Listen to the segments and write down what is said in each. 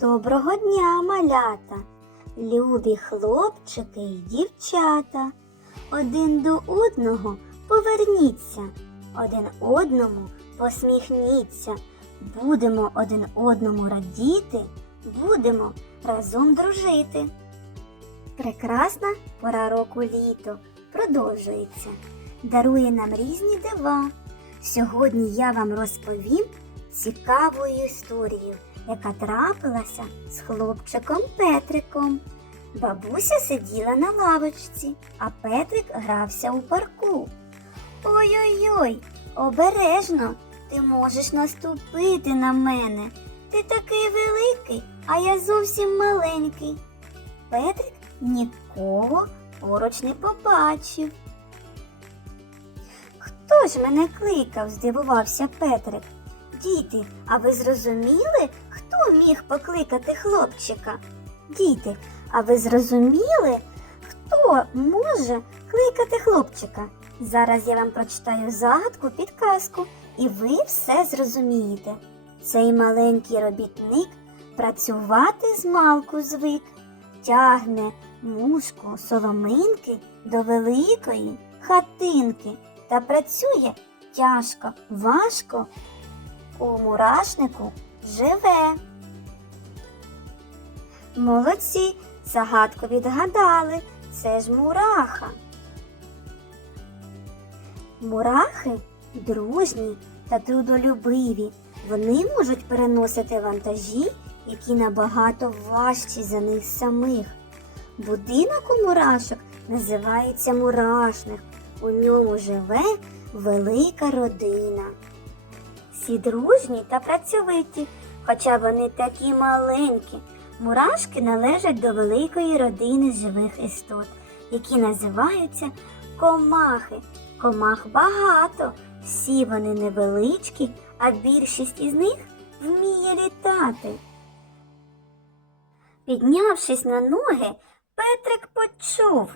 Доброго дня, малята, любі хлопчики й дівчата. Один до одного поверніться, один одному посміхніться. Будемо один одному радіти, будемо разом дружити. Прекрасна пора року літо продовжується, дарує нам різні дива. Сьогодні я вам розповім цікаву історію, яка трапилася з хлопчиком Петриком. Бабуся сиділа на лавочці, а Петрик грався у парку. Ой-ой-ой, обережно, ти можеш наступити на мене. Ти такий великий, а я зовсім маленький. Петрик нікого поруч не побачив. Хто ж мене кликав? здивувався Петрик. Діти, а ви зрозуміли, хто міг покликати хлопчика? Діти, а ви зрозуміли, хто може кликати хлопчика? Зараз я вам прочитаю загадку підказку, і ви все зрозумієте. Цей маленький робітник працювати з малку звик, тягне мушку соломинки до великої хатинки та працює тяжко, важко, у мурашнику живе. Молодці, загадку відгадали, це ж мураха. Мурахи дружні та трудолюбиві. Вони можуть переносити вантажі, які набагато важчі за них самих. Будинок у мурашок називається мурашник. У ньому живе велика родина. Всі дружні та працьовиті, хоча вони такі маленькі. Мурашки належать до великої родини живих істот, які називаються комахи. Комах багато, всі вони невеличкі, а більшість із них вміє літати. Піднявшись на ноги, Петрик почув.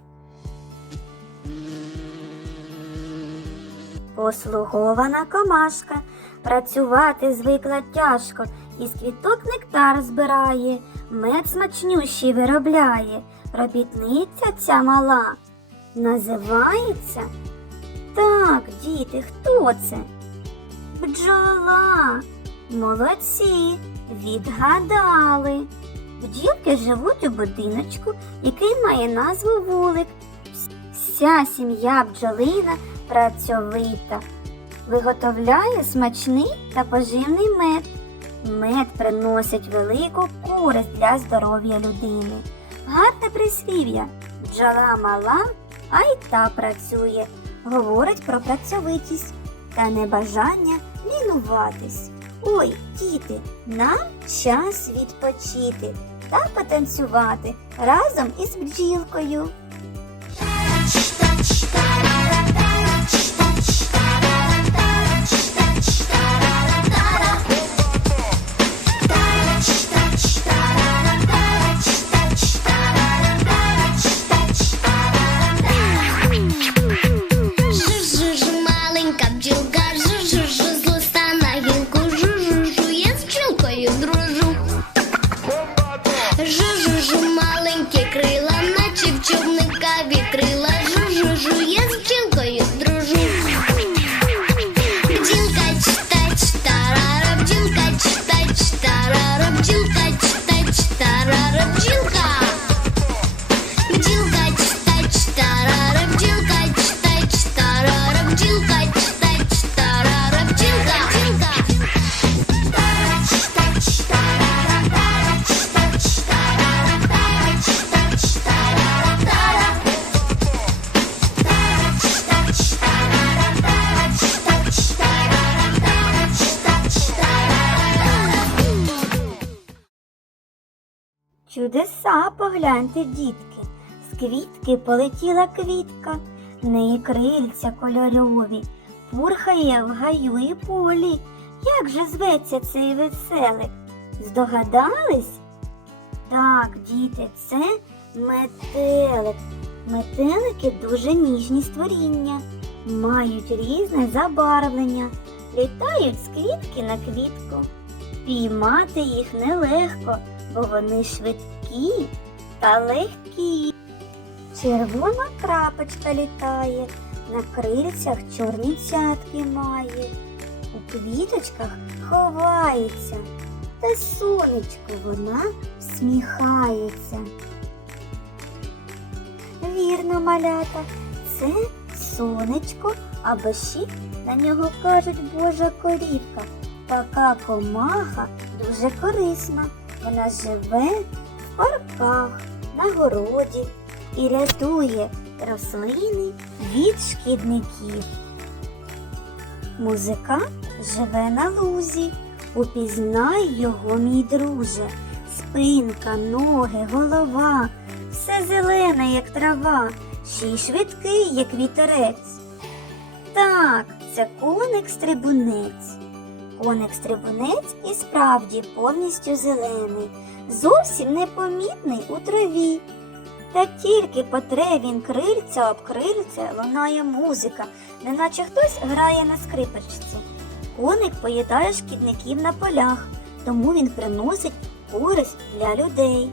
Послугована комашка, працювати звикла тяжко, із квіток нектар збирає, мед смачнющий виробляє, робітниця ця мала. Називається? Так, діти, хто це? Бджола. Молодці, відгадали. Бджілки живуть у будиночку, який має назву вулик. Вся сім'я бджолина працьовита. Виготовляє смачний та поживний мед. Мед приносить велику користь для здоров'я людини. Гарне прислів'я. Бджола мала, а й та працює. Говорить про працьовитість та небажання лінуватись. Ой, діти, нам час відпочити та потанцювати разом із бджілкою. Чудеса, погляньте, дітки, з квітки полетіла квітка, в неї крильця кольорові, пурхає в гаю і полі. Як же зветься цей веселик? Здогадались? Так, діти, це метелик. Метелики дуже ніжні створіння, мають різне забарвлення, літають з квітки на квітку. Піймати їх нелегко, бо вони швидкі та легкі. Червона крапочка літає, на крильцях чорні цятки має, у квіточках ховається, та сонечко вона всміхається. Вірно, малята, це сонечко, або ще на нього кажуть Божа корівка. Така комаха дуже корисна. Вона живе в парках, на городі і рятує рослини від шкідників. Музикант живе на лузі, упізнай його, мій друже. Спинка, ноги, голова, все зелене, як трава, ще й швидкий, як вітерець. Так, це коник стрибунець. Коник стрибунець і справді повністю зелений, зовсім непомітний у траві. Та тільки потре він крильця об крильця лунає музика, неначе хтось грає на скрипочці. Коник поїдає шкідників на полях, тому він приносить користь для людей.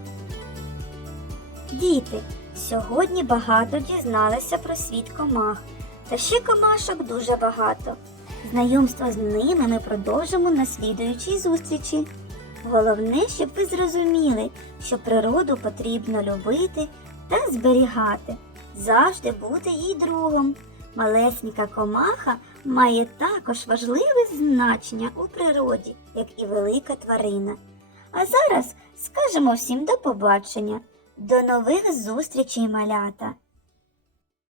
Діти, сьогодні багато дізналися про світ комах, та ще комашок дуже багато. Знайомство з ними ми продовжимо на слідуючій зустрічі. Головне, щоб ви зрозуміли, що природу потрібно любити та зберігати, завжди бути їй другом. Малесенька комаха має також важливе значення у природі, як і велика тварина. А зараз скажемо всім до побачення, до нових зустрічей, малята!